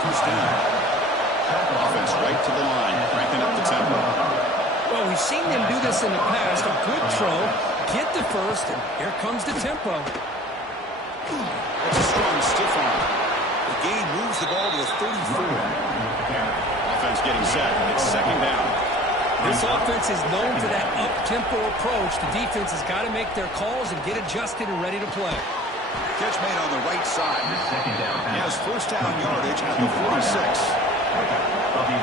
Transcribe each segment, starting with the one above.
first down. Offense right to the line, cranking up the tempo. Well, we've seen them do this in the past. A good throw, get the first, and here comes the tempo. That's a strong stiff arm. The gain moves the ball to the 34. Offense getting set. It's second down. This offense is known for that up-tempo approach. The defense has got to make their calls and get adjusted and ready to play. Catch made on the right side. He has first down yardage at the 46.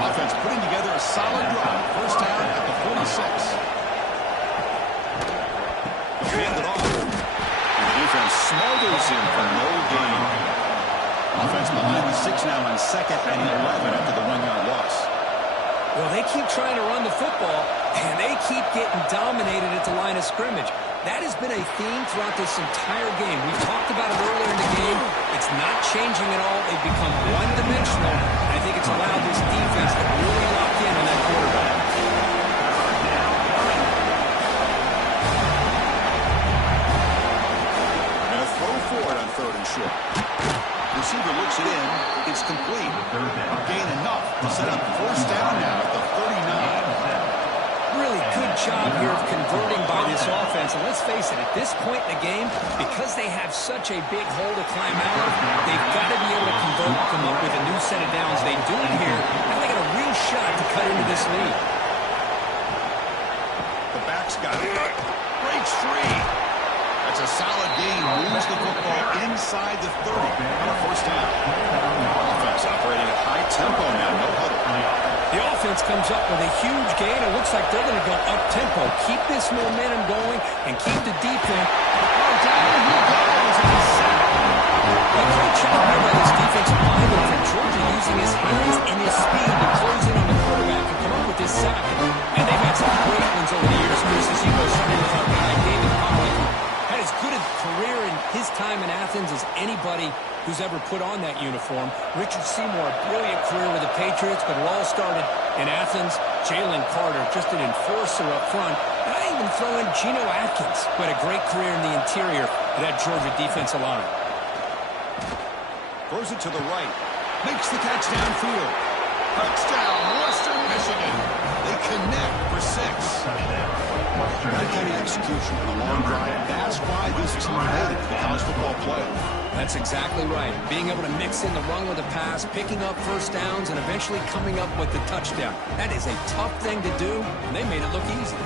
Offense putting together a solid drive. First down at the 46. Hand it off. And the defense smothers him for no gain. Offense behind the 6 now on second and 11 after the 1-yard loss. Well, they keep trying to run the football, and they keep getting dominated at the line of scrimmage. That has been a theme throughout this entire game. We've talked about it earlier in the game. It's not changing at all. They've become one-dimensional. I think it's allowed this defense to really lock in on that quarterback. And a throw forward on 3rd and short. Receiver looks it in. It's complete. Gain enough to set up first down now at the 39. Really good job here of converting by this offense. And let's face it, at this point in the game, because they have such a big hole to climb out of, they've got to be able to convert, come up with a new set of downs. They do it here. Now they got a real shot to cut into this lead. The back's got it. Breaks free. That's a solid gain. Moves the football inside the 30 on a first down. Offense operating at high tempo now. No huddle. The offense comes up with a huge gain. It looks like they're going to go up-tempo. Keep this momentum going and keep the defense. Oh, down he goes. And he's sacked. A great job here by this defensive lineman from Georgia using his hands and his speed to close in on the quarterback and come up with this sack. And they've had some great ones over the years. Chris, as you go starting with our guy, David Pollack. Had as good a career in his time in Athens as anybody who's ever put on that uniform. Richard Seymour, a brilliant career with the Patriots, but it all started in Athens. Jalen Carter, just an enforcer up front. And I even throw in Geno Atkins, who had a great career in the interior of that Georgia defensive line. Throws it to the right. Makes the catch downfield. Touchdown, Western Michigan. They connect for 6. That kind of execution on a long drive. That's why this team made it to the college football playoff. That's exactly right. Being able to mix in the run with the pass, picking up first downs, and eventually coming up with the touchdown. That is a tough thing to do, and they made it look easy.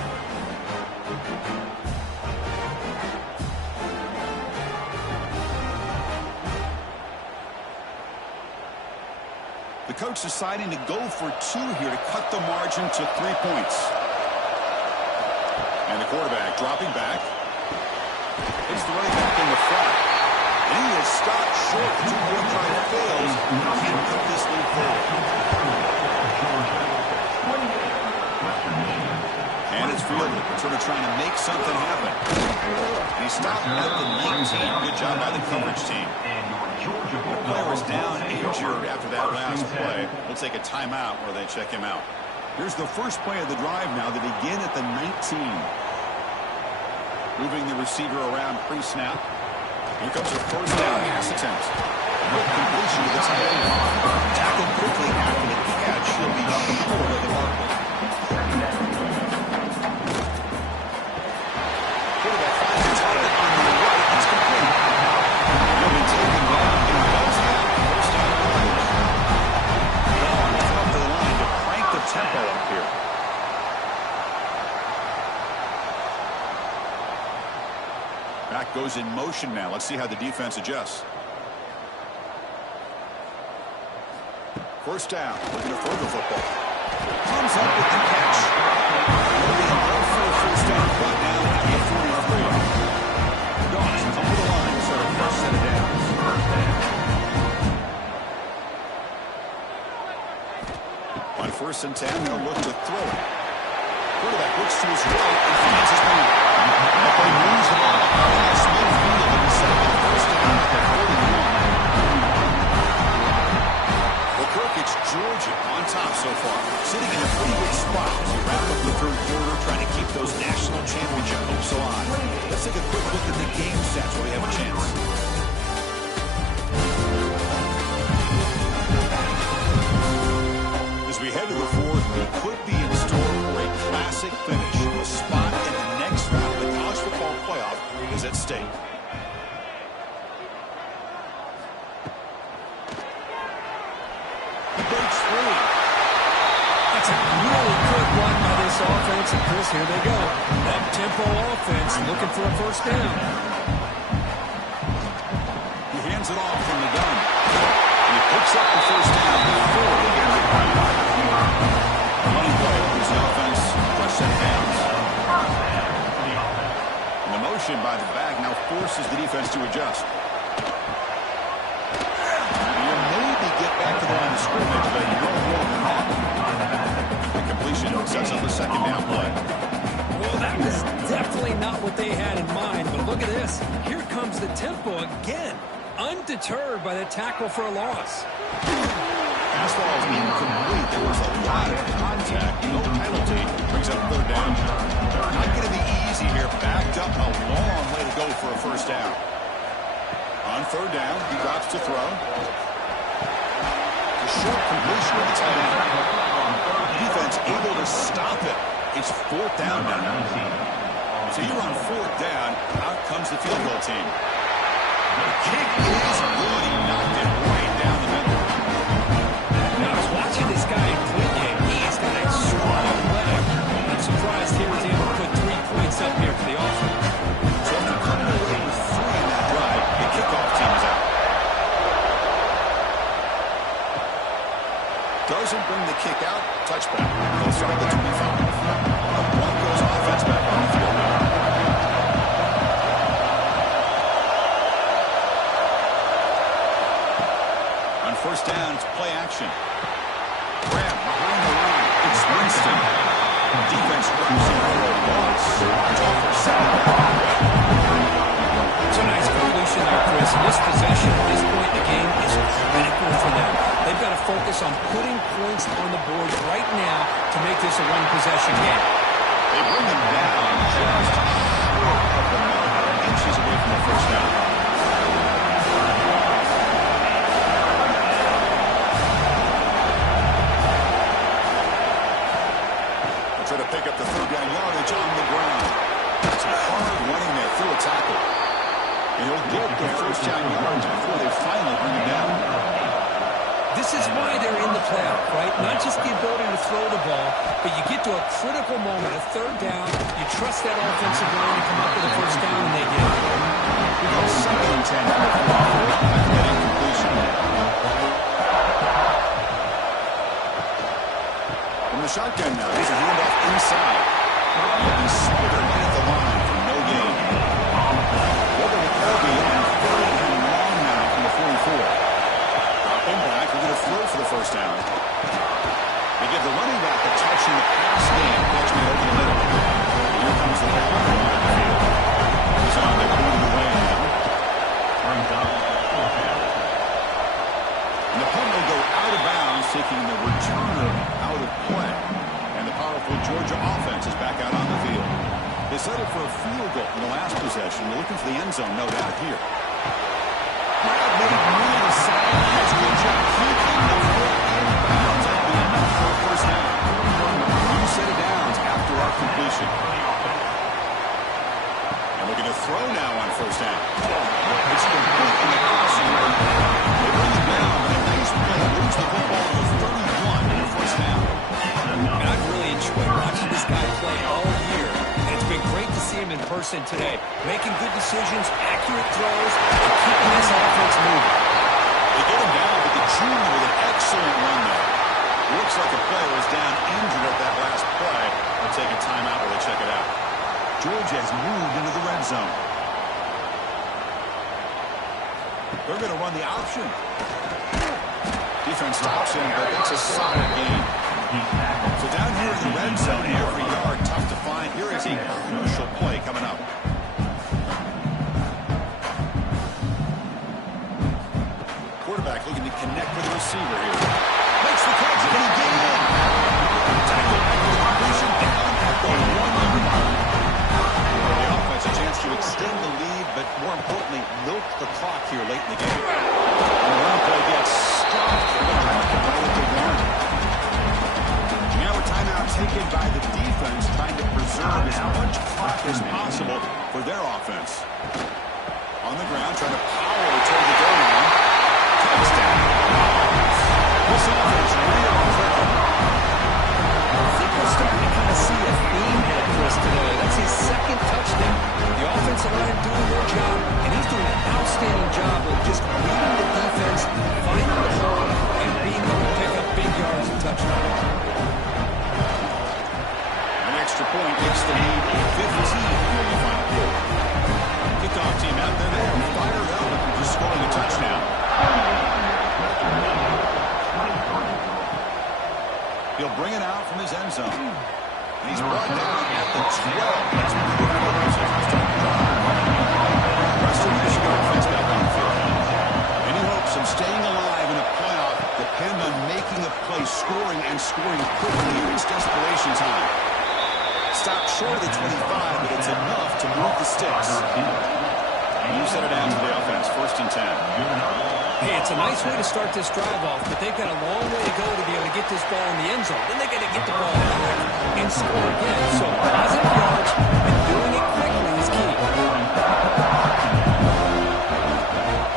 The coach deciding to go for 2 here to cut the margin to 3 points. And the quarterback dropping back. It's the running back in the front. And he is stopped short. The 2-point try fails. Can't put this lead forward. And it's fielded. Sort of trying to make something happen. And he stopped at the 19. Good job by the coverage team. The player was down injured after that last play. We'll take a timeout where they check him out. Here's the first play of the drive now. They begin at the 19. Moving the receiver around pre-snap. Here comes a first down pass attempt. Quick completion to the tight end. Tackled quickly after the catch. He'll be short of the mark. Quarterback finds the target on the right. It's complete. He'll be taken down. He does have first down yardage. Now up the line to crank the tempo up here. Back goes in motion now. Let's see how the defense adjusts. First down. Looking to throw the football. Comes up with the catch. It'll be an all-full first down brought down at the 43. Dogs come to the line. So the first set of downs. On 1st and 10, they'll look to throw it. Quarterback looks to his right and finds his man. The play moves the ball across midfield and he's set up first down at the 41. Well, Kirk, it's Georgia on top so far, sitting in a pretty good spot as we wrap up the 3rd quarter, trying to keep those national championship hopes alive. Let's take a quick look at the game stats where we have a chance. offense, and Chris, here they go. Up-tempo offense, looking for a first down. He hands it off from the gun. And he picks up the first down before they get to the ground. Running play opens the offense, rush set downs. And the motion by the back now forces the defense to adjust. You maybe get back to the line of scrimmage, but you don't more than that. The completion sets up a second down play. Well, that was definitely not what they had in mind, but look at this. Here comes the tempo again. Undeterred by the tackle for a loss. Pass ball is incomplete. There was a lot of contact. No penalty. Brings up third down. Not going to be easy here. Backed up a long way to go for a first down. On third down, he drops to throw. A short completion of the tight end. Defense able to stop it. It's fourth down now. So you're on fourth down. Out comes the field goal team. The kick is good. He knocked it right down the middle. Now, I was watching this guy in pregame. He's got a strong leg. I'm surprised he was able to put 3 points up here for the offense. So after coming away with 3 in that drive, the kickoff team is out. Doesn't bring the kick out. Touchback. They'll start at the 25. The Broncos offense back on the field now. First down, it's play action. Grab behind the line. It's Winston. Defense cruising for a loss. It's off for second down. It's a nice completion there, Chris. This possession at this point in the game is critical for them. They've got to focus on putting points on the board right now to make this a one-possession game. They bring him down just short of the mark, inches away from the first down. Try to pick up the third down yardage on the ground. It's hard running there through a tackle. And he'll get the first down yardage before they finally bring him down. This is why they're in the playoff, right? Not just the ability to throw the ball, but you get to a critical moment, a third down, you trust that offensive line to come up with a first down, and they did. We got 2nd and 10 from the 44 after that incompletion. From the shotgun now, here's a handoff inside. He's spotted right at the line for no gain. Over to Kobe and third and long now from the 44. Him back, we're going to throw for the first down. They give the running back a touch in the pass game. Catch me over the middle. Here comes the ball on the field. He's on there, moving away now. And the punt will go out of bounds, taking the returner out of play. And the powerful Georgia offense is back out on the field. They settled for a field goal in the last possession. They're looking for the end zone, no doubt, here. Brad made a move aside. That's a good job keeping the foot in bounds. That'll be enough for a first down. New set of downs after our completion. And looking to throw now on first down. It's complete in the passing lane. They bring it down, but a nice play. Moves the football to the 31 in the first down. And I've really enjoyed watching this guy play all year. And it's been great to see him in person today. Making good decisions, accurate throws, and keeping this offense moving. They get him down, but the junior with an excellent run there. Looks like a player was down injured at that last play. They'll take a timeout while they check it out. Georgia has moved into the red zone. They're going to run the option. Defense stops him, but it's a solid game. So down here in the red zone, every yard tough to find. Here is a crucial play coming up. Quarterback looking to connect with the receiver here. Makes the catch. Can he get it in? Tackle after the completion down at the 1-yard line. The offense a chance to extend the lead, but more importantly, milk the clock here late in the game. And the run play gets stopped. They're going to mark it right at the 1. Now a timeout taken by the defense, trying to preserve as much clock as possible for their offense. On the ground, trying to power toward the goal line. Touchdown. This offense really clicking. I think we're starting to kind of see a theme He'll bring it out from his end zone. And he's brought down at the 12. That's pretty good position to start the drive. Western Michigan offense back on the field. Any hopes of staying alive in a playoff depend on making a play, scoring, and scoring quickly. It's desperation time. Stopped short of the 25, but it's enough to move the sticks. You set it down to the offense, 1st and 10. Hey, it's a nice way to start this drive off, but they've got a long way to go to be able to get this ball in the end zone. Then they got to get the ball out there and score again. So positive yards and doing it quickly is key.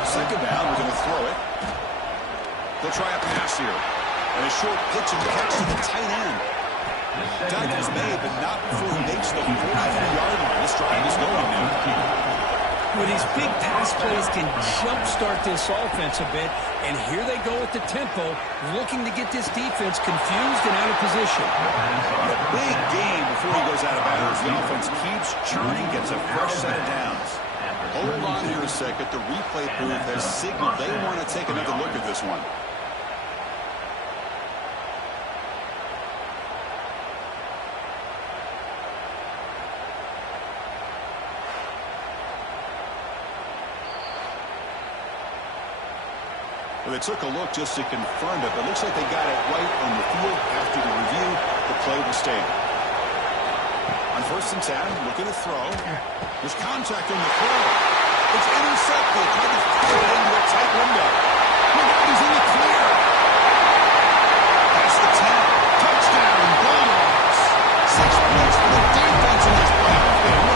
Second down, we're going to throw it. They'll try a pass here. And a short pitch and catch to the tight end. Tackle's made, but not before he makes the 43-yard line. This drive is going now. With these big pass plays can jumpstart this offense a bit, and here they go at the tempo, looking to get this defense confused and out of position. A big game before he goes out of bounds. The offense keeps churning, gets a fresh set of downs. Hold on here a second. The replay booth has signaled they want to take another look at this one. Well, they took a look just to confirm it, but it looks like they got it right on the field. After the review, the play will stand. On 1st and 10, looking to throw. There's contact on the throw. It's intercepted. Trying to throw it into a tight window. Look out, he's in the clear. Past the 10. Touchdown, Bulldogs. 6 points for the defense in this playoff game.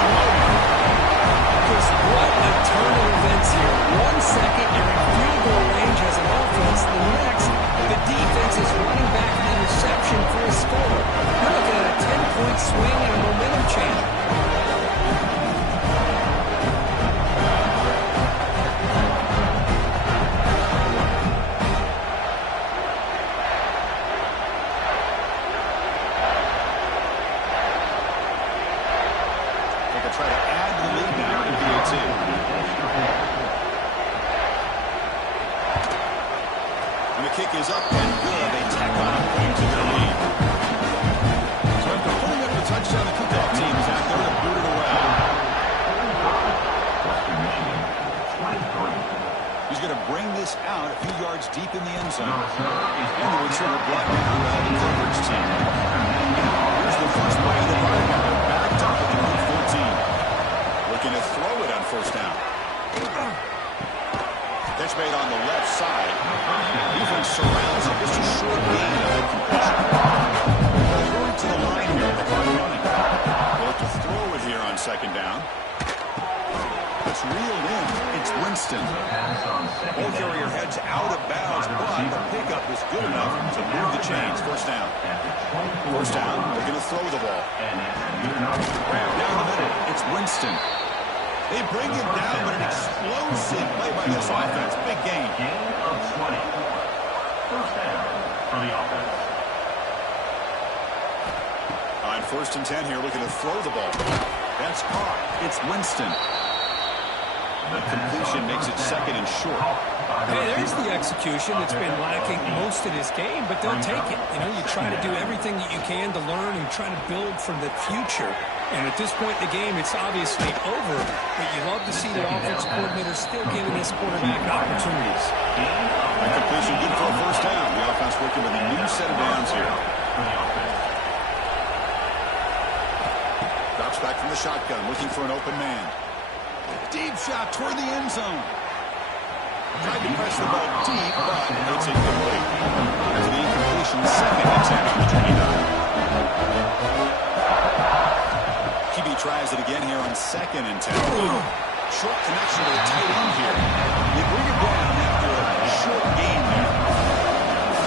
What a turn of events here. 1 second, you're in field goal range as an offense. The next, the defense is running back an interception for a score. You're looking at a 10-point swing and a momentum change. They could try to add the lead now to PAT. And the kick is up and good. They tack on a point to their lead. So after pulling up the touchdown, the kickoff team is out there to boot it away. He's going to bring this out a few yards deep in the end zone. And the returner brought down by the coverage team. Here's the first play of the drive. They're backed up at the 14. Looking to throw it on 1st down. That's made on the left side. Defense surrounds it. Just a short gain of that completion. Throwing to the line here. The clock running. They'll have to throw it here on 2nd down. It's reeled in. It's Winston. Ball carrier heads out of bounds, but the pickup is good enough to move the chains. 1st down. 1st down. They're going to throw the ball. Grab down the middle. It's Winston. They bring him down, but an explosive play by this offense. Big gain. Gain of 20. 1st down for the offense. On 1st and 10 here, looking to throw the ball. That's caught. It's Winston. The completion makes it 2nd and short. Hey, there's the execution that's been lacking most of this game, but they'll take it. You know, you try to do everything that you can to learn and try to build for the future. And at this point in the game, it's obviously over, but you love to see the offensive coordinator still giving this quarterback opportunities. A completion good for a 1st down. The offense working with a new set of downs here. Drops back from the shotgun, looking for an open man. Deep shot toward the end zone. Tried to press the ball deep, but it's incomplete. After the incompletion, 2nd and 10 from the 29. QB tries it again here on 2nd and 10. Short connection to the tight end here. They bring it down after a short gain there.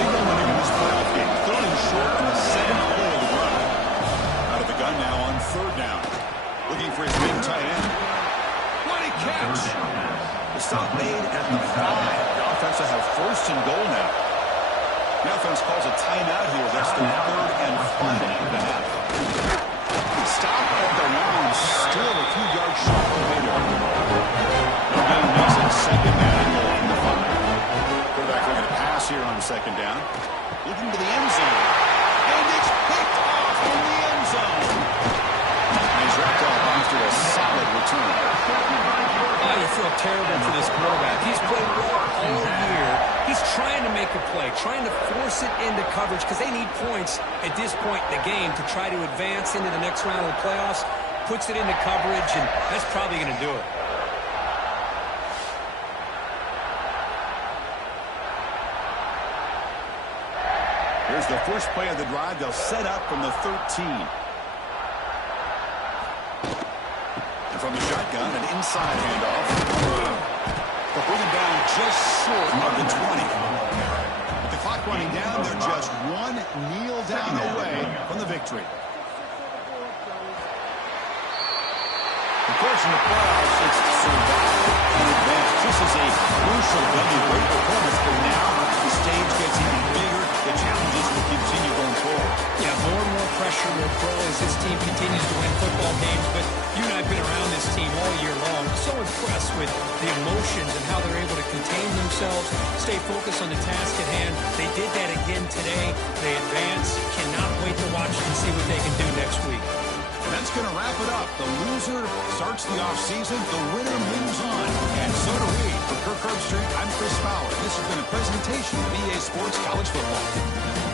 Big opening in this playoff game. 3rd and short on the 7th play of the drive. Out of the gun now on 3rd down. Looking for his big tight end. What a catch! The stop made at the 5. The offense will have 1st and goal now. The offense calls a timeout here. That's the 3rd and final of the half. Stop at the line, still a few yards short of the leader. No gain makes it 2nd down and goal from the 5. Quarterback looking to pass here on 2nd down. Looking to the end zone. terrible for this quarterback. He's played well all year. He's trying to make a play, trying to force it into coverage because they need points at this point in the game to try to advance into the next round of the playoffs. Puts it into coverage, and that's probably going to do it. Here's the first play of the drive. They'll set up from the 13. And from the shotgun, an inside handoff. But bring him down just short of the 20. With the clock running down, they're just one kneel down away from the victory. Of course, in the playoffs, it's to survive and advance. This is a crucial W. Great performance, but now the stage gets even bigger. The challenges will continue going forward. Yeah, more and more pressure will grow as this team continues to win football games. But you and I have been around this team all year long. So impressed with the emotions and how they're able to contain themselves, stay focused on the task at hand. They did that again today. They advance. Cannot wait to watch and see what they can do next week. And that's going to wrap it up. The loser starts the offseason. The winner moves on. And so do we. For Kirk Herbstreit, I'm Chris Fowler. This has been a presentation of EA Sports College Football.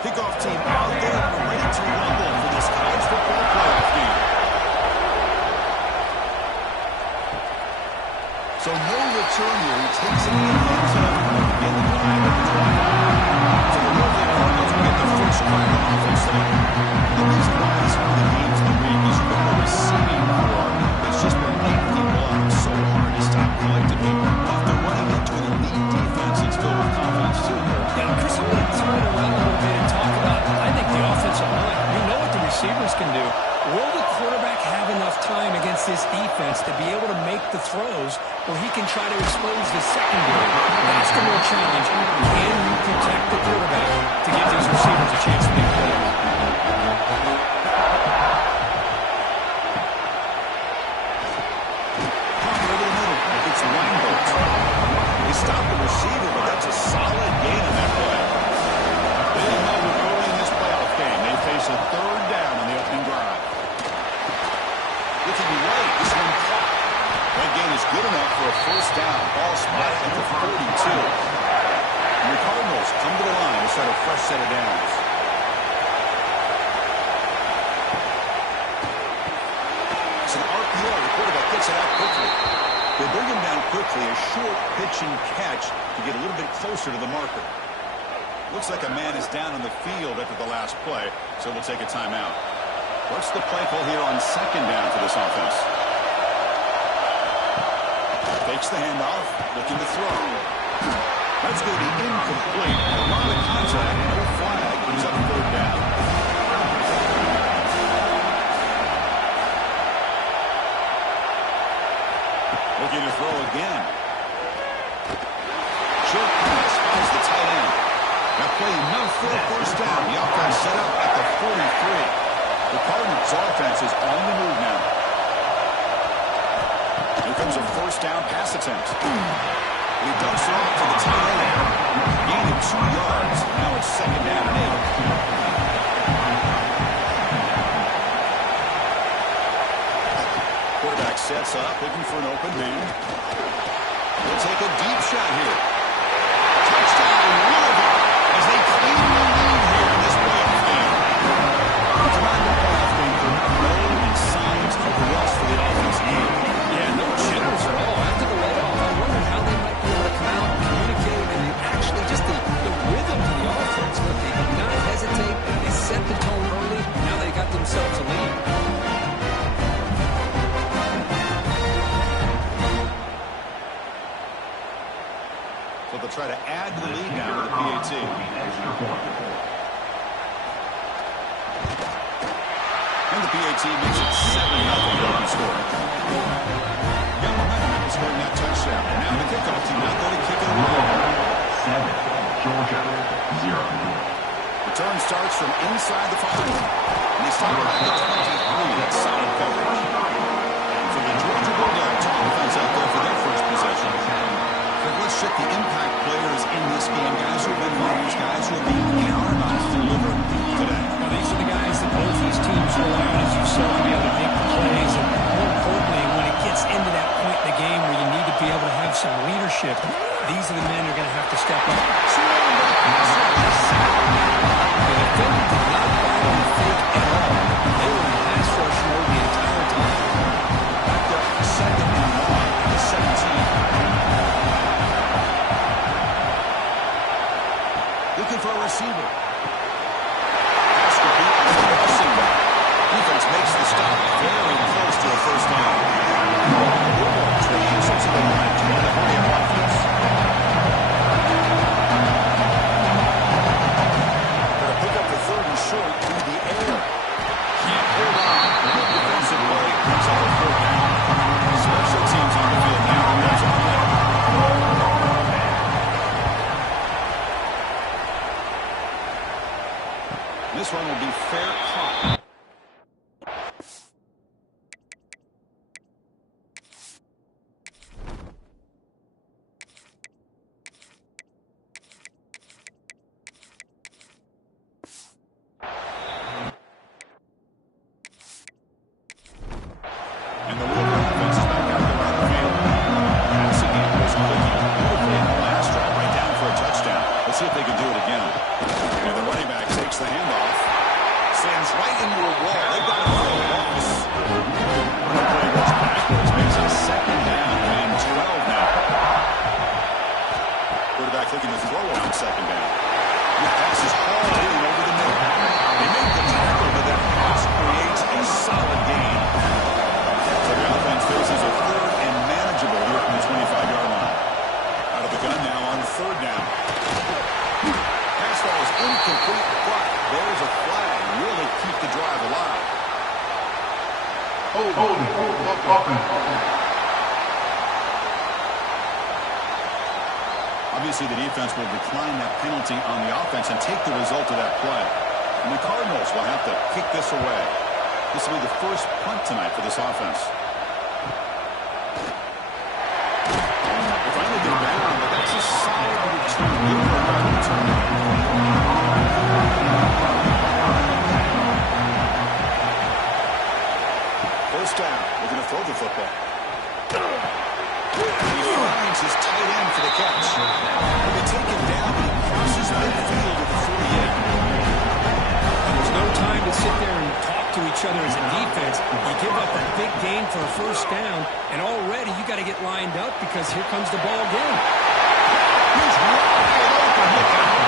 Kickoff team out there ready to rumble for this college football playoff game. So no return here. He takes it in the end zone to begin the drive at the 20. So the Louisville Cardinals will get the first crack on offense today. The reason why it's one of the games of the week is when the receiving core has just been lighting people up so hard to stop collectively. After running into an elite defense, it's filled with confidence too. Yeah, Chris, I want to turn it around a little bit and talk about, I think, the offensive line. We know what the receivers can do. Will the quarterback have enough time against this defense to be able to make the throws where he can try to expose the secondary? That's the real challenge. Can you protect the quarterback to give these receivers a chance to make plays? Over the middle. It's Weinberg. He stopped the receiver, but that's a solid gain on that play. They didn't know we're early in this playoff game. They face a third down on the opening drive. Looking away, this one caught. That gain is good enough for a first down. Ball spot at the 42. And the Cardinals come to the line to start a fresh set of downs. It's an RPO. The quarterback gets it out quickly. They bring him down quickly, a short pitch and catch to get a little bit closer to the marker. Looks like a man is down on the field after the last play, so we'll take a timeout. What's the play call here on second down for this offense? Fakes the handoff, looking to throw. That's going to be incomplete. A lot of contact, no flag, brings up third down. Looking to throw again. Short pass finds the tight end. That play enough for a first down. The offense set up at the 43. The Cardinals' offense is on the move now. Here comes a first down pass attempt. He dumps it off to the tight end. Gain of 2 yards. Now it's second down and 8. Quarterback sets up, looking for an open man. He'll take a deep shot here. Touchdown, Louisville, as they claim the lead here in this playoff game. It's not the playoff game for no signs of rust for the offense either. Yeah, no jitters at all. After the layoff, I wondered how they might be able to come out and communicate and actually just the rhythm to the offense. But they did not hesitate. They set the tone early. Now they got themselves a lead. So they'll try to add to the lead now with the PAT. And the PAT makes it 7-0 open score. Young momentum after scoring that touchdown. Now the kickoff team out there to kick it away. 7, Georgia, 0. Return starts from inside the 5. And they start at the 23. That's solid coverage. So the Georgia Bulldogs offense out there for their first possession. But let's check the impact players in this game. Guys who have been one of these guys who will be counted on to deliver today. Well, these are the guys that both these teams rely on, as you saw, to be able to make the plays. And more importantly, when it gets into that point in the game where you need to be able to have some leadership, these are the men who are going to have to step up. The defender did not bite on the fake at all. They were in pass rush mode the entire time. Back up second and 1 at the 17. Looking for a receiver. Pass complete to the rushing back. Defense makes the stop very close to a first down. Bulldogs transition to the line to run the hurry up offense. Gonna pick up the third and short through the air. Can't hold on. Good defensive play. Brings up a fourth down. Special teams on the field now. That's a play. This one will be fair caught. And the Louisville offense is back out there on the field. Passing game was clicking beautifully in the last drive, right down for a touchdown. Let's see if they can do it again. And the running back takes Quarterback looking to throw it on second down. The pass is hauled in over the middle. They make the tackle, but that pass creates a solid gain. So the offense faces a third and manageable here from the 25-yard line. Out of the gun now on third down. Pass ball is incomplete, but there's a flag. Really keep the drive alive. Obviously, the defense will decline that penalty on the offense and take the result of that play. And the Cardinals will have to kick this away. This will be the first punt tonight for this offense. They finally get down, but that's a solid return. First down, we're going to throw the football. He finds his tight end for the catch. They take him down, but he crosses midfield at the 48. There's no time to sit there and talk to each other as a defense. You give up a big gain for a first down, and already you got to get lined up because here comes the ball again. He's wide open. Look out.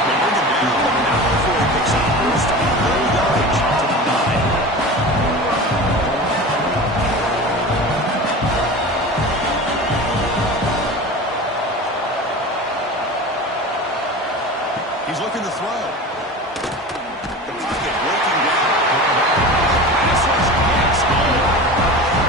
They bring him down now before he picks up first and goal yardage to the 9. He's looking to throw. The pocket breaking down. Pass rush gets home.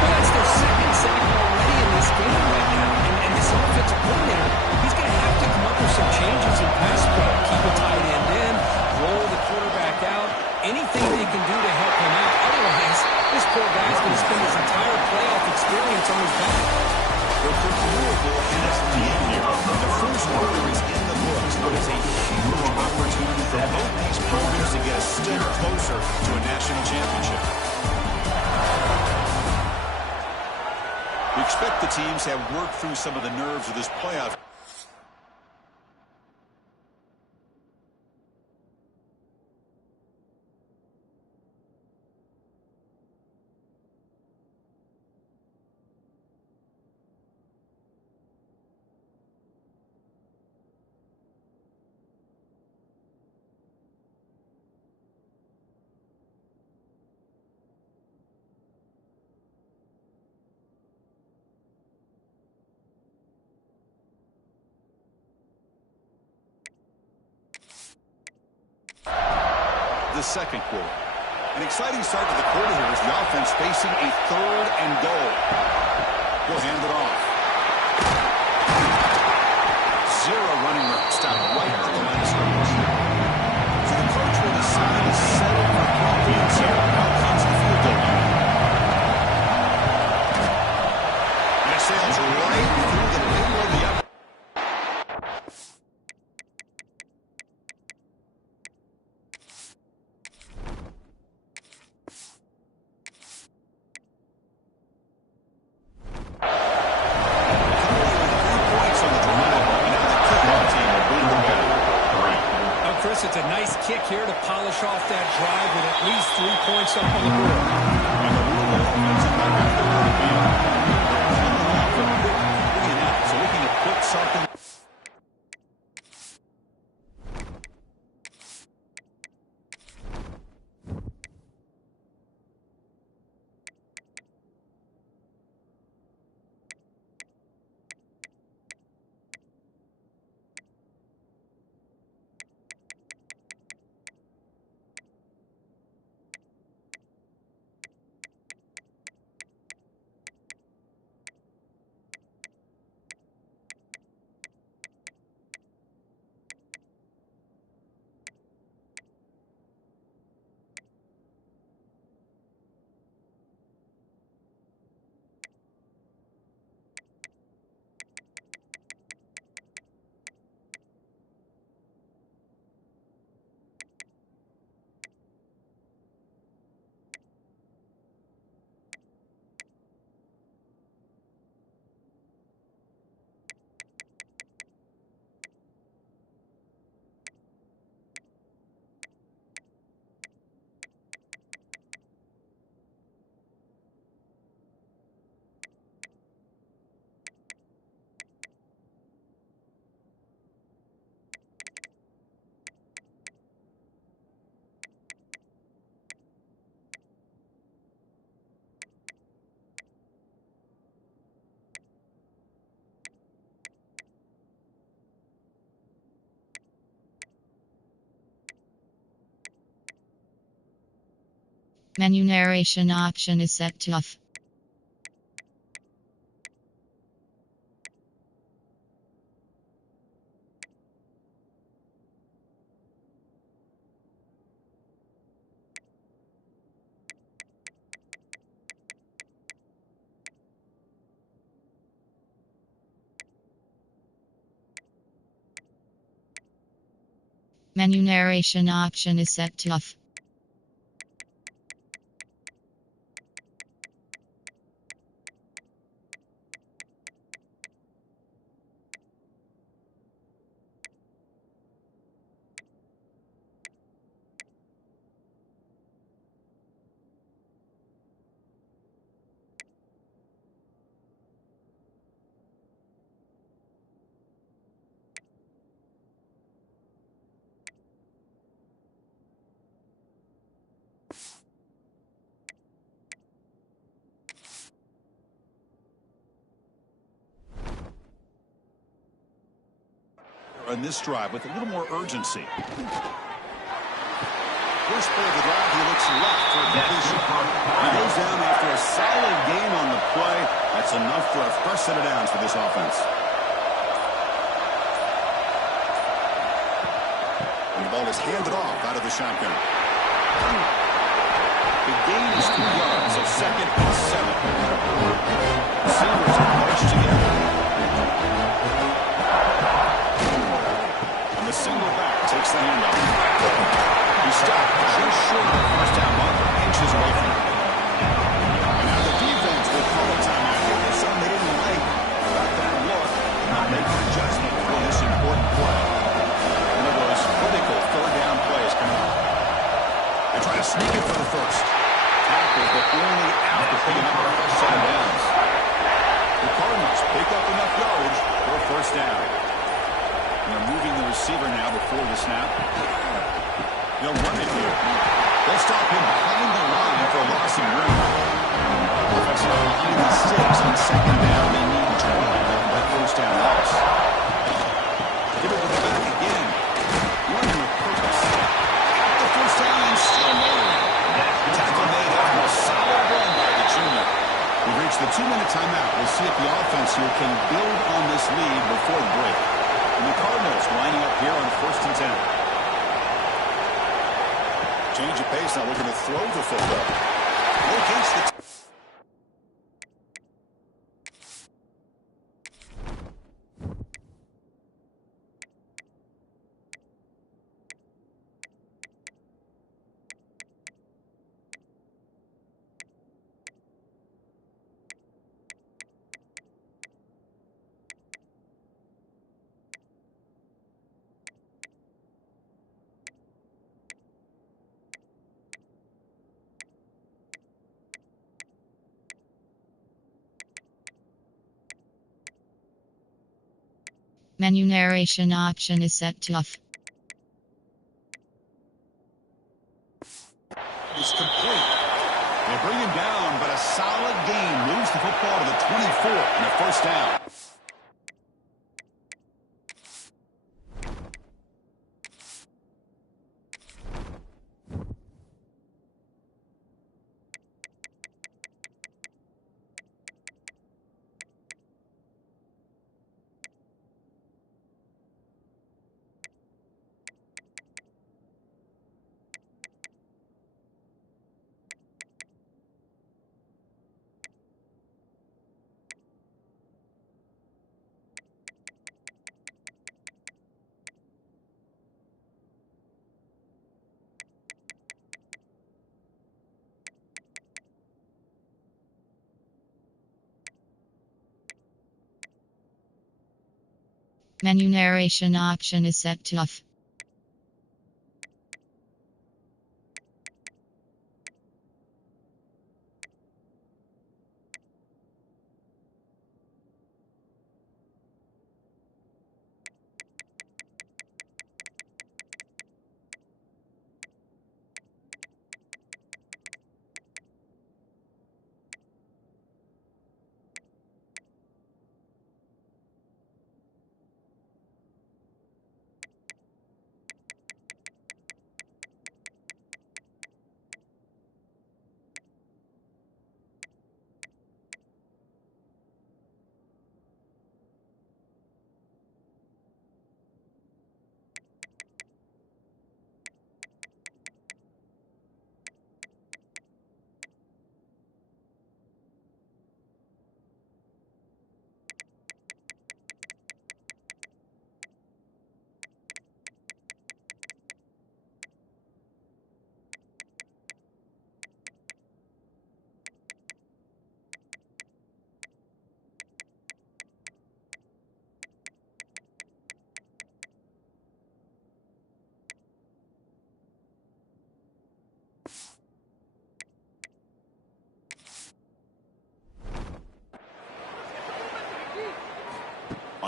Well, that's their second sack already in this game right now. And this offensive coordinator, he's going to have to come up with some changes in pass play. Keep a tight end in, roll the quarterback out, anything they can do to help him out. Otherwise, this poor guy's going to spend his entire playoff experience on his back. The Louisville has the end here. The first quarter is in the books, but it's a huge opportunity for both these programs to get a step closer to a national championship. We expect the teams have worked through some of the nerves of this playoff. The second quarter. An exciting start to the quarter here as the offense facing a third and goal. He'll hand it off. Zero running room. Stop right at the line of scrimmage. So the coach will decide to settle for convenience here. Out comes the field goal line. And it sails right through the middle of the upper. It's a nice kick here to polish off that drive with at least 3 points up on the board. And the Louisville offensive back after the field. Coming off a quick 3-and-out, so looking to put something. Menu narration option is set to off. Menu narration option is set to off. On this drive with a little more urgency. First play of the drive, he looks left for a completion. He goes down after a solid gain on the play. That's enough for a first set of downs for this offense. And the ball is handed off out of the shotgun. The gain is 3 yards, so second and 7. Receivers are marched together. The single back takes the handoff. He stopped just short of the first down marker, inches away from it. Now the defense will call a timeout here. There's something they didn't like about that look. Not making an adjustment for this important play. One of those critical third down plays coming up. They try to sneak it for the first. Tackles, but only after picking up the first set of downs. The Cardinals pick up enough yardage for a first down. They're moving the receiver now before the snap. They'll run it here. They'll stop him behind the line for a loss of room. Defensive behind the 6 on second down. They need 12 on that first down loss. Give it to the back again. Running with purpose. Got the first down and still made it. Tackle made after a solid run by the junior. We've reached the 2-minute timeout. We'll see if the offense here can build on this lead before the break. And the Cardinals lining up here on 1st and 10. Change of pace now, looking to throw the football. Against the Menu narration option is set to off. It's complete. They bring him down, but a solid gain moves the football to the 24 and a first down. Menu narration option is set to off.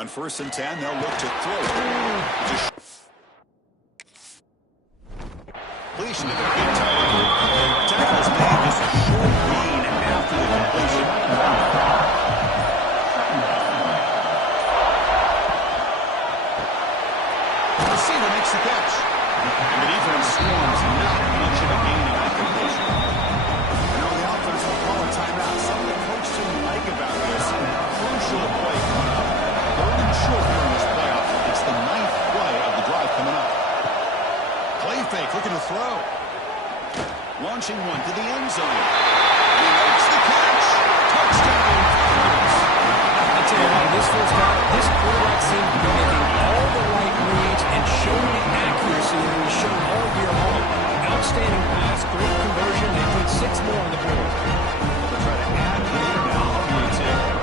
On 1st and 10, they'll look to throw it. Completion to the big tight end. Tackle's made, just a short gain after the completion. The receiver makes the catch. And the defense swarms, not much of a gain on that completion. The offense will call a timeout. Something the coach didn't like about this. Crucial play coming up. 3rd and short here in this playoff. It's the 9th play of the drive coming up. Play fake, looking to throw. Launching one to the end zone. He makes the catch. Touchdown. I'll tell you what, this quarterback seemed to be making all the right reads and showing the accuracy that he's shown all year long. Outstanding pass, great conversion. They put 6 more on the board. They'll try to add later now on the tip.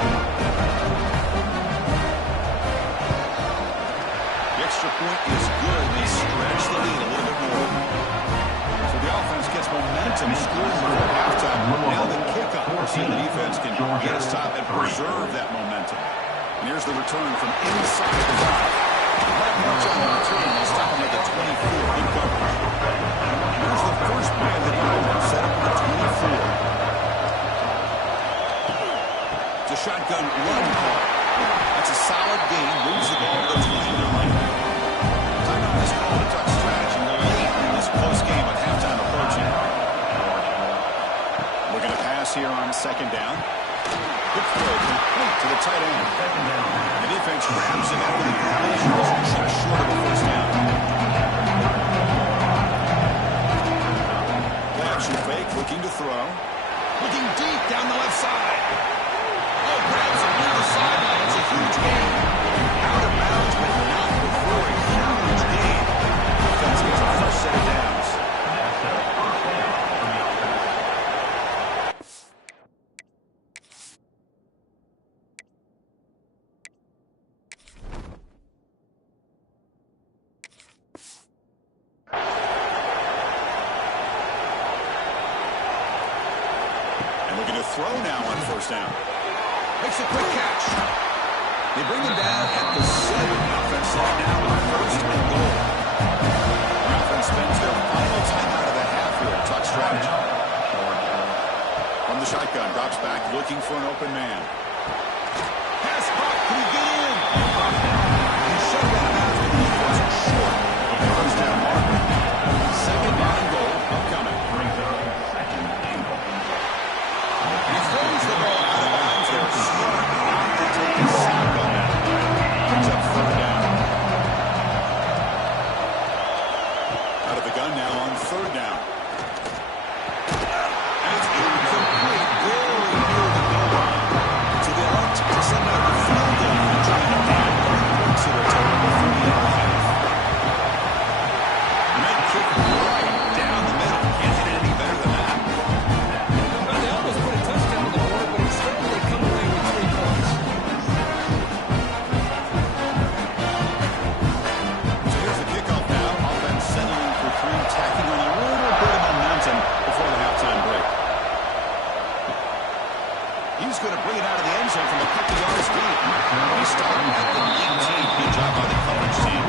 The extra point is good. They stretch the lead a little bit more. So the offense gets momentum scoring before halftime. Now the kickoff. See the defense can get a stop and preserve that momentum. And here's the return from inside the 5. Not much on the return. They stop him at the 24. Good coverage. Here's the first play of the drive. Set up at the 24. It's a shotgun run call. That's a solid gain. Moves the ball to the 29. Timeout is called a Duck strategy late in this close game with halftime approaching. Looking to pass here on 2nd down. Good throw complete to the tight end. The defense grabs him after the completion was just short of a 1st down. Play action fake, looking to throw. Looking deep down the left side. Oh, grabs it near the sideline. It's a huge gain. Out of bounds, but not before a huge gain. Defense gets a first set of downs. Throw now on 1st down. Makes a quick catch. They bring him down at the 7. Offense set now on 1st and goal. The offense spends their final time out of the half here. Tuck strategy. From the shotgun, drops back, looking for an open man. Pass caught. Can he get in? He shut that out with the defense short. The 1st down marker. 2nd down and goal upcoming. He throws the ball out of bounds there. Smart not to take a sack on that. Brings up 3rd down. Out of the gun now on 3rd down. And it's incomplete. Very near the goal line. So they elect to send out the field goal and try to add 3 points to their total before the end of the half. Med kick right down the middle. Can't get any better than that. Tacking on a little bit of momentum before the halftime break. He's going to bring it out of the end zone from a couple yards deep. He started at the 19. Good job by the coverage team.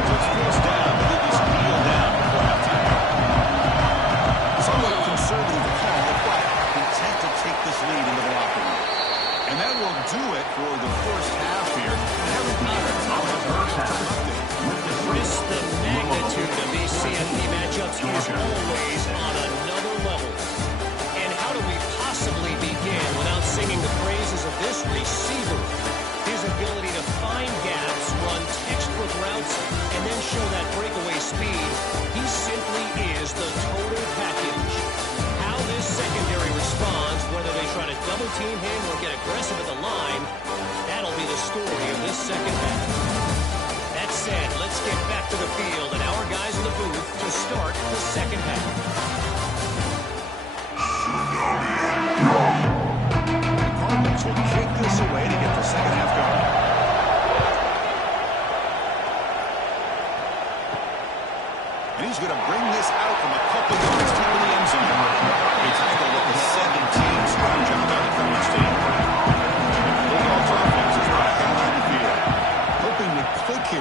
So it's 1st down. The Biggies kneel down before halftime. Somewhat conservative call, but content to take this lead into the locker room. And that will do it for the first half here. Chris, the magnitude of these CFP matchups is always on another level. And how do we possibly begin without singing the praises of this receiver? His ability to find gaps, run textbook routes, and then show that breakaway speed. He simply is the total package. How this secondary responds, whether they try to double team him or get aggressive at the line, that'll be the story of this second half. That said, let's get back to the field and our guys in the booth to start the second half. The Cardinals will kick this away to get the second half going. And he's going to bring this out from a couple yards deep in the end zone. They tackle with the 17. Strong job by the coverage team. Bulldogs offense is back out on the field.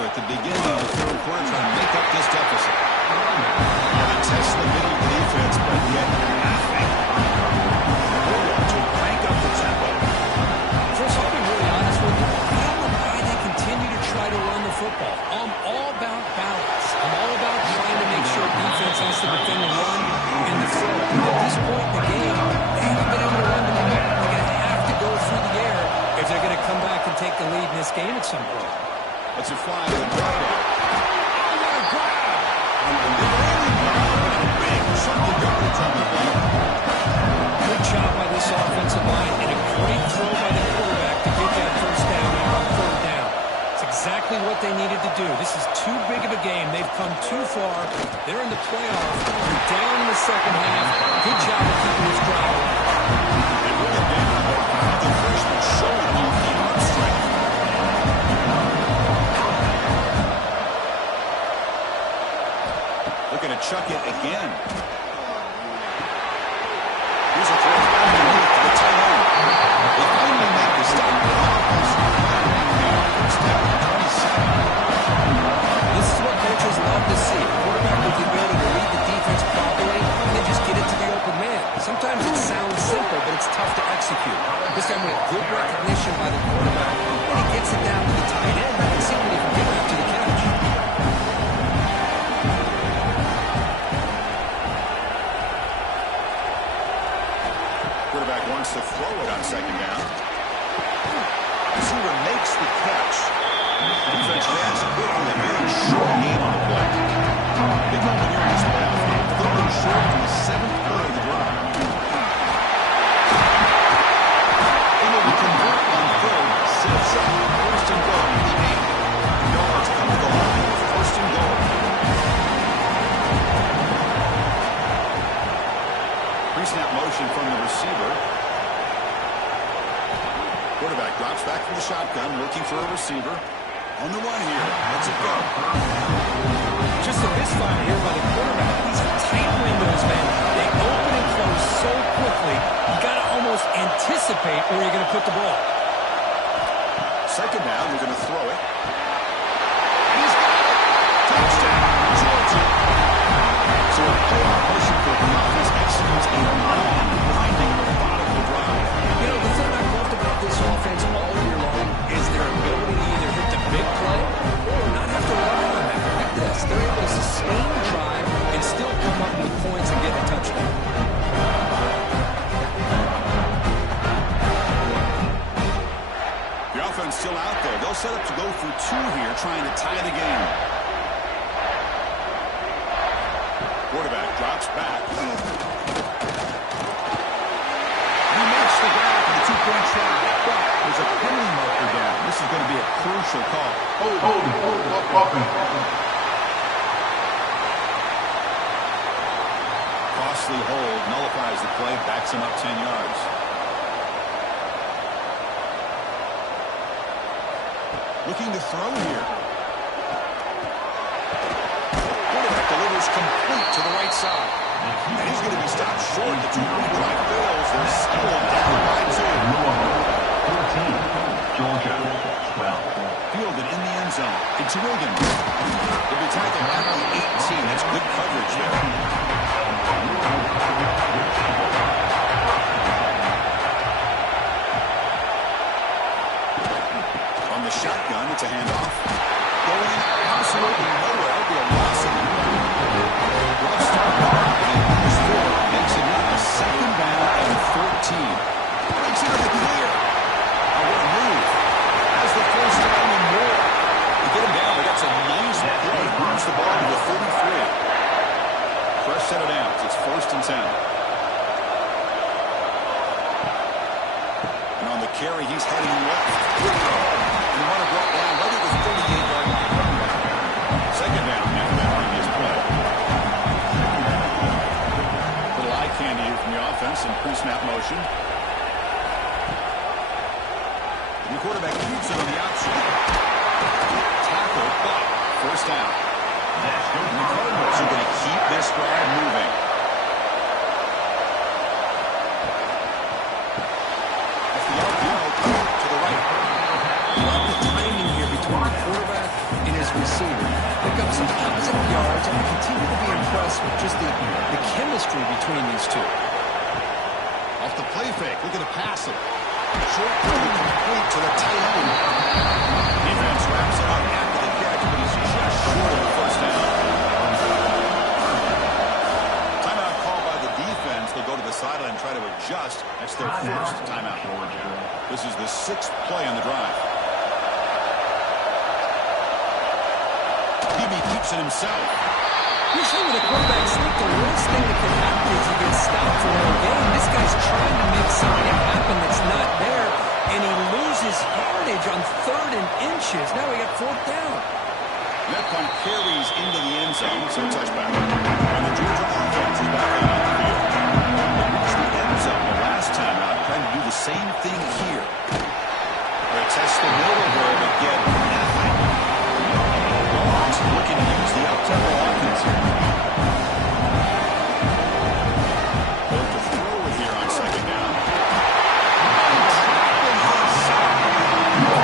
at the beginning of the third quarter trying to make up this deficit. They test the middle of the defense, but yet nothing. To crank up the tempo. First, I'll be really honest with you. I don't know why they continue to try to run the football. I'm all about balance. I'm all about trying to make sure defense has to defend the run and the throw. At this point in the game, they haven't been able to run the ball. They're going to have to go through the air if they're going to come back and take the lead in this game at some point. Let's it fly to the drop back. Oh, what a grab! Big chunk of yardage on the play. Good job by this offensive line and a great throw by the quarterback to get that first down here on third down. It's exactly what they needed to do. This is too big of a game. They've come too far. They're in the playoffs. They're down in the second half. Good job of keeping this drive alive. They really did. The freshman showing off the arm strength. Looking to chuck it again. Here's a throw underneath to the tight end. They finally make the stop. First down, 27. This is what coaches love to see. A quarterback with the ability to read the defense properly and then just get it to the open man. Sometimes it sounds simple, but it's tough to execute. This time with good recognition by the quarterback, and he gets it down to the tight end. I can see when he can get after the catch. Quarterback wants to throw it on second down. Receiver makes the catch. Defense reacts quickly. A very short game on the play. Big moment here in this playoff game. Third and short from the seventh play of the drive. Able to convert on third. Sets up first and goal at the 8. Yards come to the line with first and goal. Pre-snap motion from the receiver. Quarterback drops back from the shotgun, looking for a receiver. On the run here. Let's it go. Just a misfire here by the quarterback. These are tight windows, man. They open and close so quickly. You got to almost anticipate where you're going to put the ball. Second down, they're going to throw it. He's got it. Touchdown, Georgia. So a playoff push for the offense executes a mind-blinding methodical drive. You know, the thing I've loved about this offense all year long is their ability to either hit the big play or not have to rely on that. Like this, they're able to sustain the drive and still come up with points and get a touchdown. The offense still out there. They'll set up to go for two here, trying to tie the game. Quarterback drops back. He makes the grab for the two-point try. But there's a penalty marker down. This is going to be a crucial call. Costly hold nullifies the play, backs him up 10 yards. Looking to throw here. Quarterback delivers complete to the right side. And he's going to be stopped short. The two-point try fails. They're still down by 14, Georgia, 12.2. Fielded in the end zone. It's Williams. He'll be tackled right on the 18. That's good coverage there. On the shotgun, it's a handoff. Going absolutely nowhere. It'll be a loss of rough start. Makes it now a second down and 14. Breaks into the clear. Oh, what a move. Has the first down and more. To get him down, that's a nice play. Moves the ball to the 33. Fresh set of downs. It's first and 10. And on the carry, he's heading left. And the runner brought down right at the 38 in his receiver. Pick up some positive yards, and I continue to be impressed with just the chemistry between these two. Off the play fake, look at the pass it. Short play complete to the tight end. Defense wraps it up after the catch, but he's just short of the first down. Timeout called by the defense. They'll go to the sideline and try to adjust. That's their first timeout. This is the 6th play on the drive. He keeps it himself. Usually with a quarterback sneak, the worst thing that can happen is he gets stopped for a game. This guy's trying to make something happen that's not there, and he loses yardage on 3rd and inches. Now we got 4th down. That punt carries into the end zone, so touchback. And the Georgia offense is back out on the field. They reached the end zone the last time out, trying to do the same thing here. They test the middle here to get nothing. Dogs looking to use the up-tempo offense here. They'll have to throw it here on 2nd down.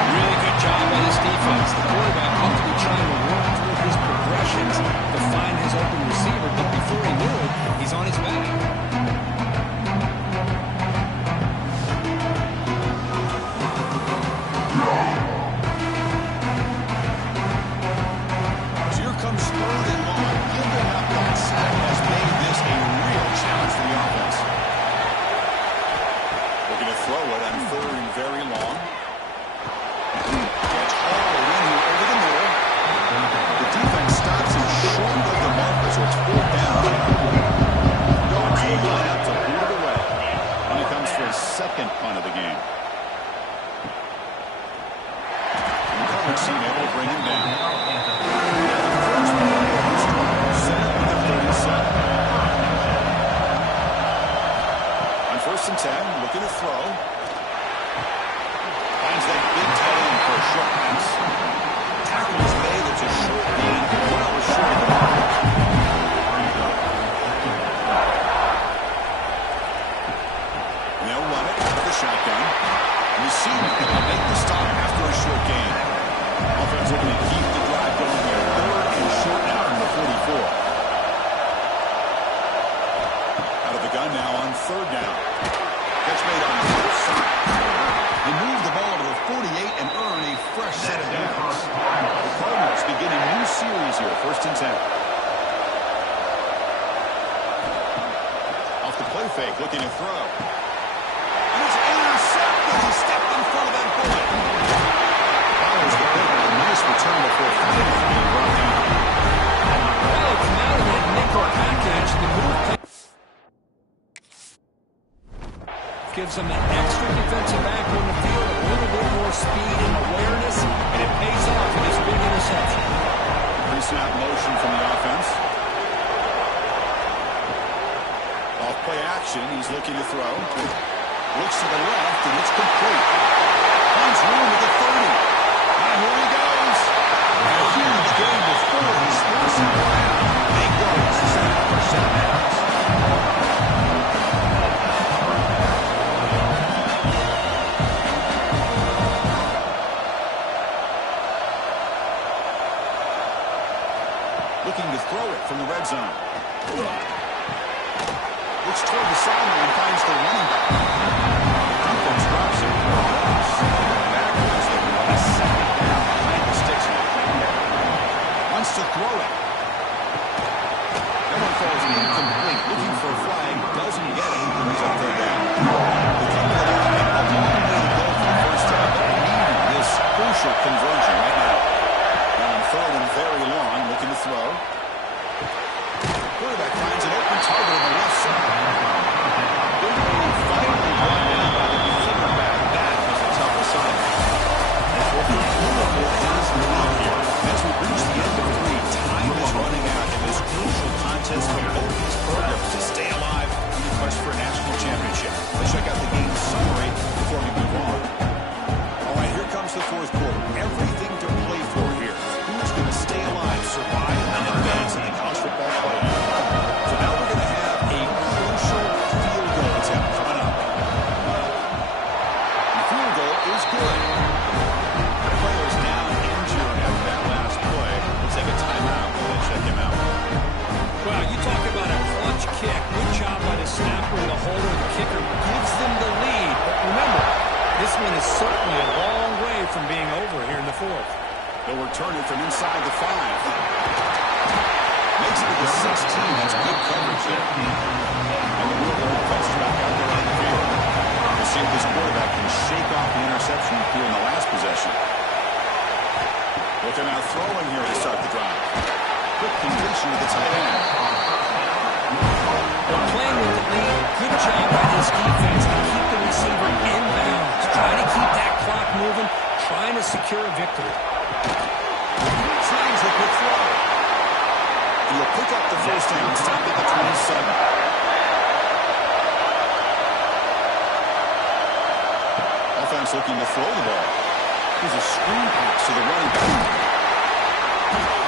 Really good job by this defense. The quarterback ought to be trying to work through his progressions to find his open receiver, but before he knew it, he's on his back. Comes 3rd and long. Giving up that sack has made this a real challenge for the offense. Looking to throw it on 3rd and very long. Gets hauled in here over the middle. The defense stops him short of the marker, so it's 4th down. Goes to the line out to boot it away. And he comes for his 2nd punt of the game. And the coverage team able to bring him down. On 1st and 10, looking to throw. Finds that big tight end for a short pass. Tackle is made. It's a short gain. Well short of the mark. And they'll run it out of the shotgun. And you see him make the stop after a short gain. Offense looking to keep the drive going here. 3rd and short now from the 44. Gun now on 3rd down. Catch made on the left side. They move the ball to the 48 and earn a fresh set of downs. The Cardinals begin a new series here, 1st and 10. Off the play fake, looking to throw. And it's intercepted. He stepped in front of that bullet. Follows the pick with a nice return before finally being brought down. Well, it's now in that nickel package. The move gives them an extra defensive back on the field, a little bit more speed and awareness, and it pays off in this big interception. Pre-snap motion from the offense. Off play action, he's looking to throw. Looks to the left, and it's complete. Finds room at the 30. And here he goes. A huge gain before he splits it around. Big goals to set up for 7 downs. Looking to throw it from the red zone. Looks toward the sideline and finds the running back. The defense drops it. Backwards, they run a 2nd down behind the sticks. Wants to throw it. That one falls incomplete. Looking for a flag. Doesn't get it. He's on 3rd down. The team of the line a long way to go for the first time, but needing this crucial conversion right now. Now on 3rd and very long, looking to throw. Quarterback finds an open target on the left side. Finally return it from inside the 5. Makes it to the 16. That's good coverage there. And the Louisville offense is back out there on the field. We'll see if this quarterback can shake off the interception here in the last possession. Looking out throwing here to start the drive. Quick completion to the tight end. They're playing with the lead. Good job by this defense to keep the receiver in bounds. Trying to keep that clock moving. Trying to secure a victory. Tries a quick throw. And he'll pick up the first down. Stop at the 27. Offense looking to throw the ball. Here's a screen pass to the running back.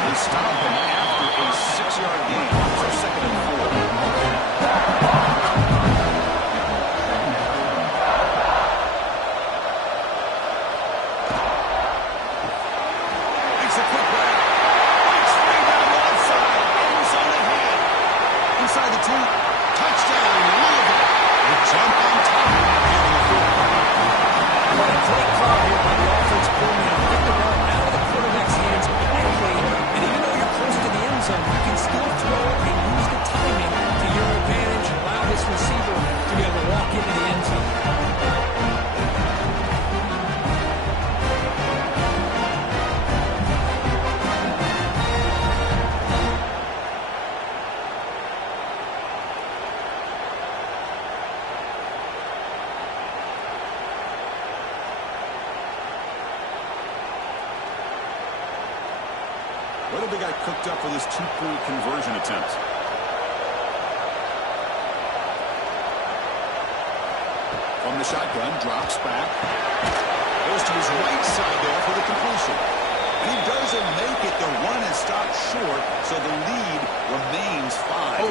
They stop him after a 6-yard gain. So 2nd and 4. Makes a quick grab. Breaks free down the left side. Ends on the head. Inside the 2. Touchdown, Louisville. They jump on top of that here in the 4th. What a great call here by the offense coordinator. Get the ball out of the quarterback's hands quickly. And even though you're close to the end zone, you can still throw it and use the timing to your advantage and allow this receiver to be able to walk into the end zone. What have they got cooked up for this 2-point conversion attempt? From the shotgun, drops back. Goes to his right side there for the completion. And he doesn't make it. The run is stopped short, so the lead remains 5.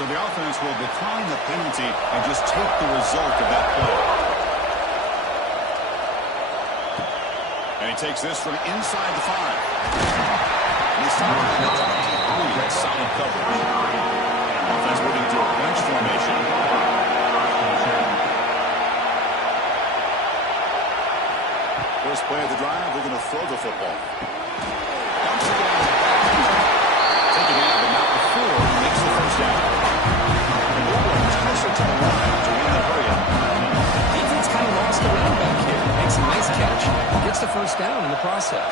So the offense will decline the penalty and just take the result of that play. And he takes this from inside the 5. And he's starting at the 23. That's solid coverage. Offense moving to a bunch formation. First play of the drive, we're going to throw the football. Dumps it down the back. Take it out, but not before he makes the first down. And Louisville toss it to the line to win the hurry-up. Defense kind of lost the running back here. Makes a nice catch. Gets the first down in the process.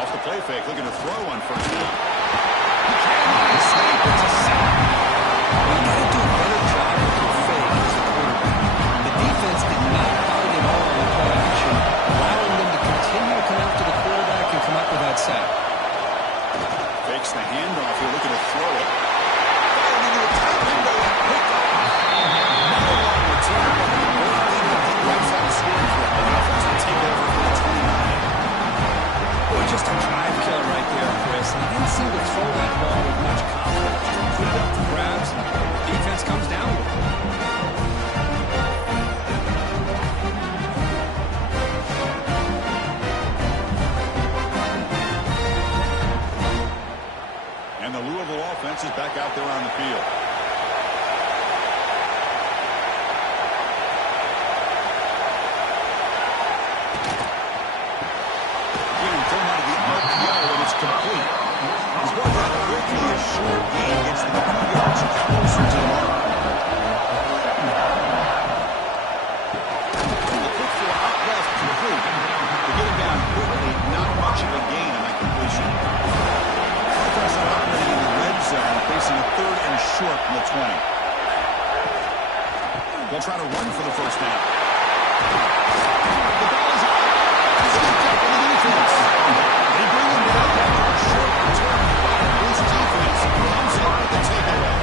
Off the play fake, looking to throw on first down. He can't escape. It's a sack. You got to do a better job with your fake as the quarterback. The defense did not bite at all in play action, allowing them to continue to come after the quarterback and come up with that sack. Fakes the handoff here, looking to throw it. Fired into a tight window and picked off. Not a long return, but the ball leading to the right side of the scoring for the offense to take over for the 29. Boy, just a drive killer right there, Chris. And he didn't seem to throw that ball with much confidence. Just put it up for grabs. Defense comes down with it. And the Louisville offense is back out there on the field. Again, thrown out of the RPO, and it's complete. He's going to quickly a short gain gets them a few yards closer to the mark. The quick throw out left complete. They're getting down quickly, not much of a gain on that completion. Offense operating in the red zone, facing a 3rd and short from the 20. They'll try to run for the first down. The ball is out. He's picked up in the defense. They bring him down after a short return. This defense comes up with the takeaway.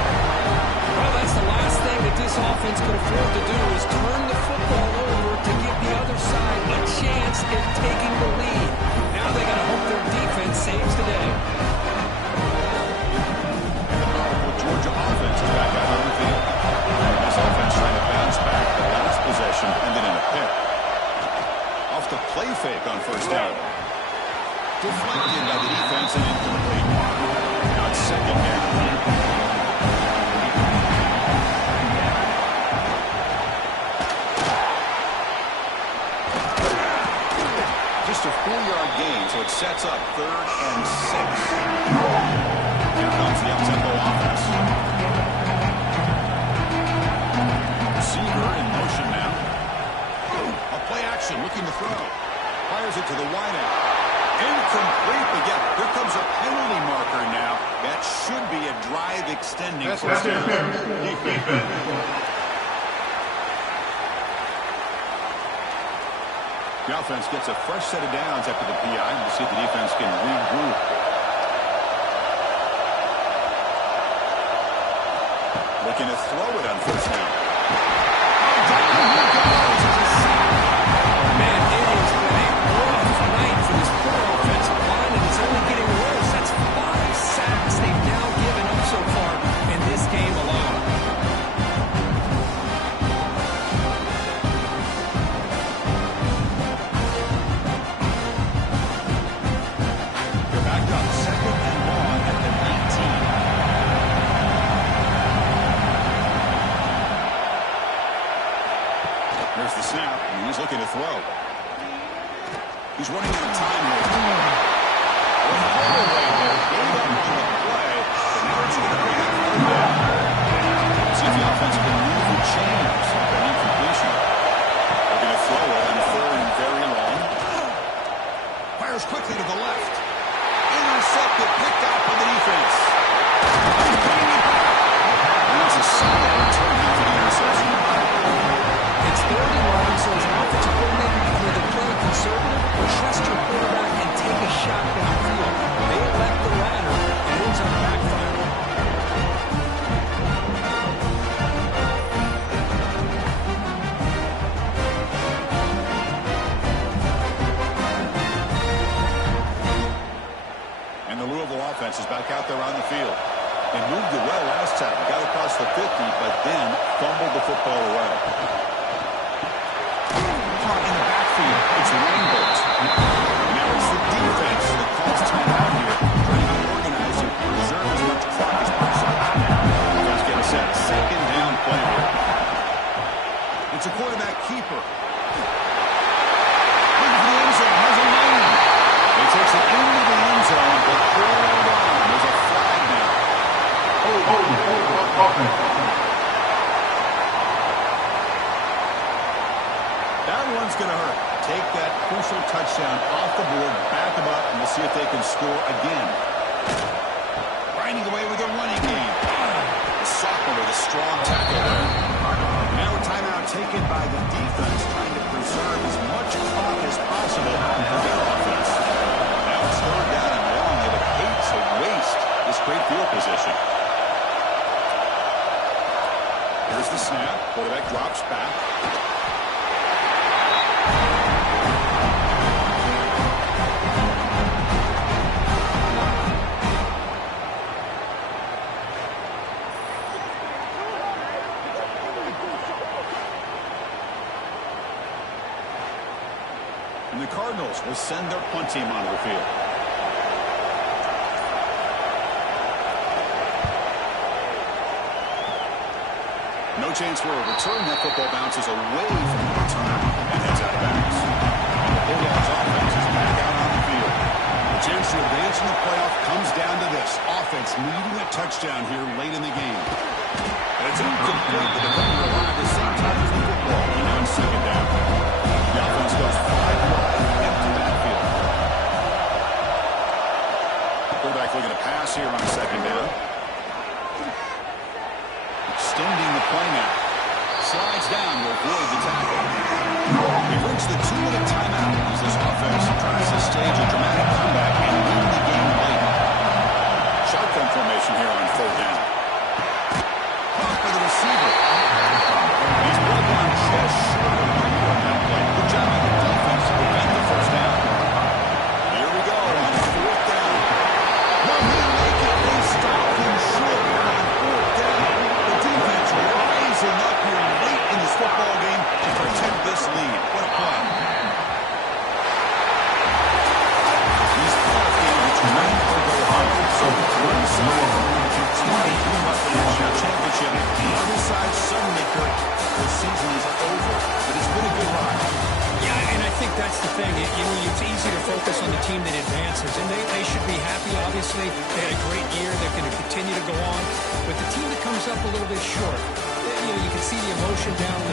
Well, that's the last thing that this offense could afford to do is turn the football over to give the other side a chance at taking the lead. Now they got to hope their defense saves the day. Georgia offense is back out on the field. This offense trying to bounce back. The last possession ended in a pick. Off the play fake on first down. Deflected by the defense and incomplete. Now it's 2nd down. 4-yard gain, so it sets up 3rd and 6. Here comes the up-tempo offense. Receiver in motion now. A play action, looking to throw. Fires it to the wideout. Incomplete, but yet here comes a penalty marker now. That should be a drive extending first down. The offense gets a fresh set of downs after the PI. We'll see if the defense can regroup. Looking to throw it on first down. Man, it has been a rough night for this poor offensive line, and it's only getting worse. That's 5 sacks they've now given up so far in this game alone. They're back up 2nd and long at the 19. There's the snap, and he's looking to throw. He's running out of time here. Gave up on the play, but now it's going to bring up 3rd down. See if the offense can move the chains of that incompletion. They're going to throw it on 3rd and very long. Fires quickly to the left. Intercepted, picked out by the defense. That's a solid return after the interception. It's 3rd and long, so as an offensive coordinator, you can either play conservative or trust your quarterback and take a shot downfield. They elect the latter, and it ends up backfiring. And the Louisville offense is back out there on the field. They moved it well last time. Got across the 50, but then fumbled the football away. Caught in the backfield. It's Rainbows. Now it's the defense that calls timeout here, trying to organize and preserve as much clock as possible. Let's get a set. 2nd down play here. It's a quarterback keeper. Looking for the end zone. Has a lane. He takes it into the end zone, but hold on. There's a flag now. That one's going to hurt. Take that crucial touchdown off the board, back them up, and we'll see if they can score again. Grinding away with a running game. The sophomore with a strong tackle there. Now a timeout taken by the defense, trying to preserve as much clock as possible for their offense. Now it's 3rd down and long. They would hate to waste this great field position. Here's the snap. Quarterback drops back. And the Cardinals will send their punt team onto the field. No chance for a return. That football bounces away from the return and heads out of bounds. The Bulldogs offense is back out on the field. The chance to advance in the playoff comes down to this. Offense needing a touchdown here late in the game. And it's incomplete. The defender arrived at the same time as the football. And now it's 2nd down. The offense goes 5 wide, empty backfield. Quarterback looking to pass here on 2nd down. Extending the play now. Slides down to avoid the tackle. He brings the 2-minute timeout as this offense tries to stage a dramatic comeback and win the game late. Shotgun formation here on 3rd down. Caught for the receiver. He's brought down just short of the on that play. Good job by the defense to prevent the 1st down. Here we go on 4th down. Will he make it? They stop him short on 4th down. The defense rising up here late in this football game to protect this lead. What a play. These playoff games are tremendous for go home. So one side, 20 must be national championship. The other side, some make the season's over. But it's been a good ride. Yeah, and I think that's the thing. It's easy to focus on the team that advances, and they should be happy, obviously. They had a great year. They're going to continue to go on. But the team that comes up a little bit short, you can see the emotion down in the